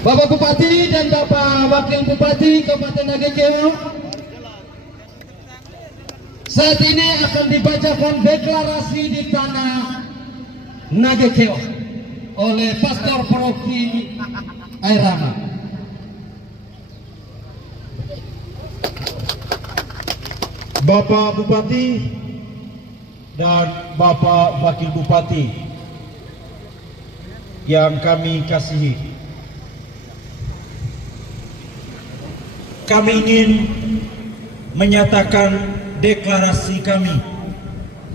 Bapak Bupati dan Bapak Wakil Bupati Kabupaten Nagekeo, saat ini akan dibacakan deklarasi di tanah Nagekeo oleh Pastor Paroki Airama. Bapak Bupati dan Bapak Wakil Bupati yang kami kasihi, kami ingin menyatakan deklarasi kami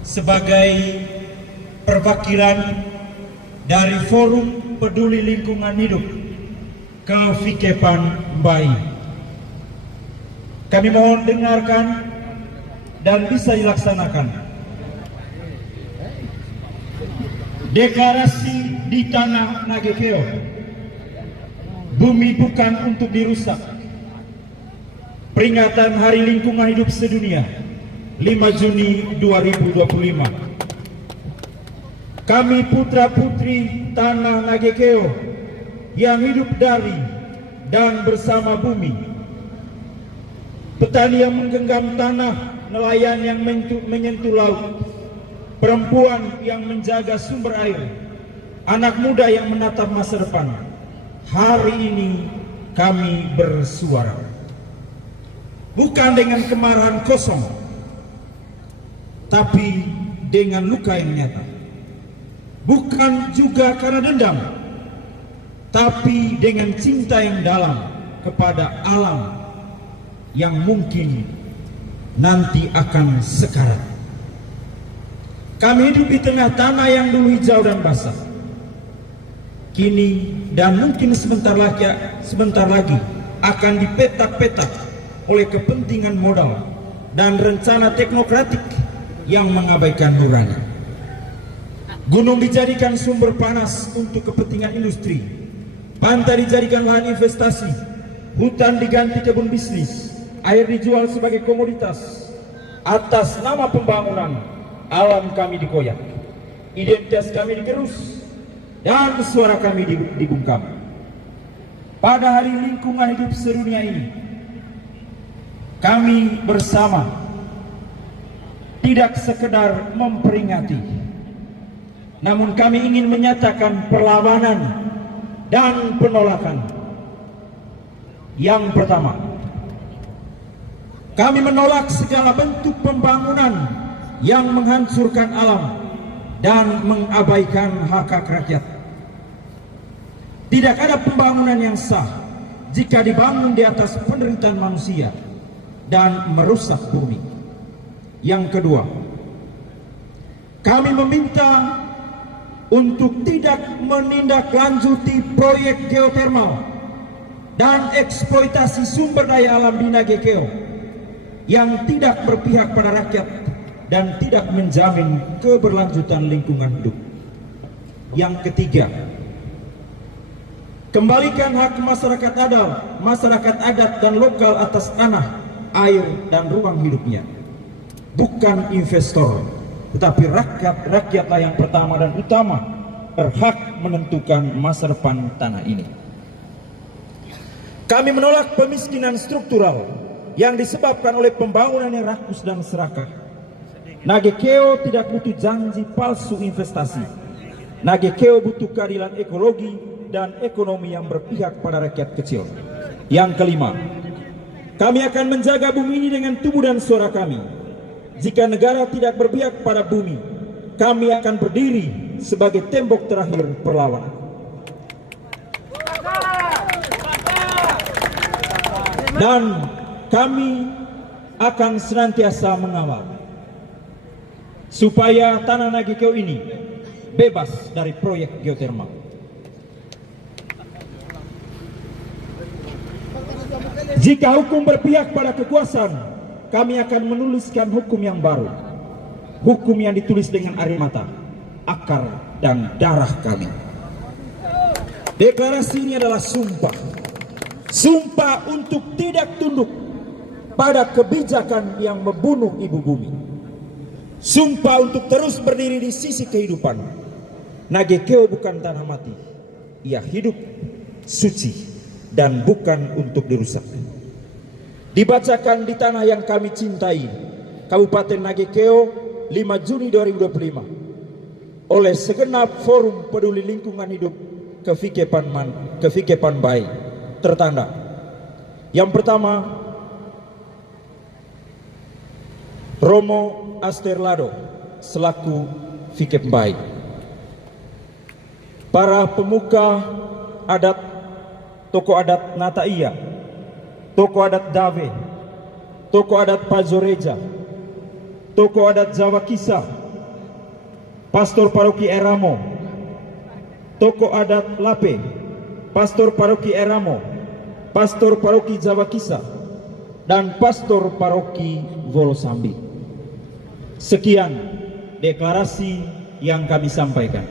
sebagai perwakilan dari Forum Peduli Lingkungan Hidup ke Vikepan Mbai. Kami mohon dengarkan dan bisa dilaksanakan. Deklarasi di tanah Nagekeo, bumi bukan untuk dirusak. Peringatan Hari Lingkungan Hidup Sedunia 5 Juni 2025. Kami putra-putri tanah Nagekeo yang hidup dari dan bersama bumi, petani yang menggenggam tanah, nelayan yang menyentuh laut, perempuan yang menjaga sumber air, anak muda yang menatap masa depan. Hari ini kami bersuara, bukan dengan kemarahan kosong, tapi dengan luka yang nyata. Bukan juga karena dendam, tapi dengan cinta yang dalam kepada alam yang mungkin nanti akan sekarat. Kami hidup di tengah tanah yang dulu hijau dan basah. Kini dan mungkin sebentar lagi akan dipetak-petak oleh kepentingan modal dan rencana teknokratik yang mengabaikan nurani. Gunung dijadikan sumber panas untuk kepentingan industri, pantai dijadikan lahan investasi, hutan diganti kebun bisnis, air dijual sebagai komoditas. Atas nama pembangunan, alam kami dikoyak, identitas kami digerus, dan suara kami dibungkam. Pada Hari Lingkungan Hidup Sedunia ini, kami bersama tidak sekedar memperingati, namun kami ingin menyatakan perlawanan dan penolakan. Yang pertama, kami menolak segala bentuk pembangunan yang menghancurkan alam dan mengabaikan hak-hak rakyat. Tidak ada pembangunan yang sah jika dibangun di atas penderitaan manusia dan merusak bumi. Yang kedua, kami meminta untuk tidak menindaklanjuti proyek geotermal dan eksploitasi sumber daya alam di Nagekeo yang tidak berpihak pada rakyat dan tidak menjamin keberlanjutan lingkungan hidup. Yang ketiga, kembalikan hak masyarakat adat dan lokal atas tanah, air, dan ruang hidupnya. Bukan investor, tetapi rakyatlah yang pertama dan utama berhak menentukan masa depan tanah ini. Kami menolak pemiskinan struktural yang disebabkan oleh pembangunan yang rakus dan serakah. Nagekeo tidak butuh janji palsu investasi. Nagekeo butuh keadilan ekologi dan ekonomi yang berpihak pada rakyat kecil. Yang kelima, kami akan menjaga bumi ini dengan tubuh dan suara kami. Jika negara tidak berpihak pada bumi, kami akan berdiri sebagai tembok terakhir perlawanan. Dan kami akan senantiasa mengawal supaya tanah Nagekeo ini bebas dari proyek geotermal. Jika hukum berpihak pada kekuasaan, kami akan menuliskan hukum yang baru, hukum yang ditulis dengan air mata, akar, dan darah kami. Deklarasi ini adalah sumpah, sumpah untuk tidak tunduk pada kebijakan yang membunuh ibu bumi, sumpah untuk terus berdiri di sisi kehidupan. Nagekeo bukan tanah mati, ia hidup, suci, dan bukan untuk dirusak. Dibacakan di tanah yang kami cintai, Kabupaten Nagekeo, 5 Juni 2025 oleh segenap Forum Peduli Lingkungan Hidup Kefikepan Bai tertanda. Yang pertama, Romo Asterlado selaku Fikep Bai. Para pemuka adat, tokoh adat Nataiya, tokoh adat Dave, tokoh adat Pazoreja, tokoh adat Jawa Kisah, pastor paroki Eramo, tokoh adat Lape, pastor paroki Eramo, pastor paroki Jawa Kisah, dan pastor paroki Wolosambi. Sekian deklarasi yang kami sampaikan.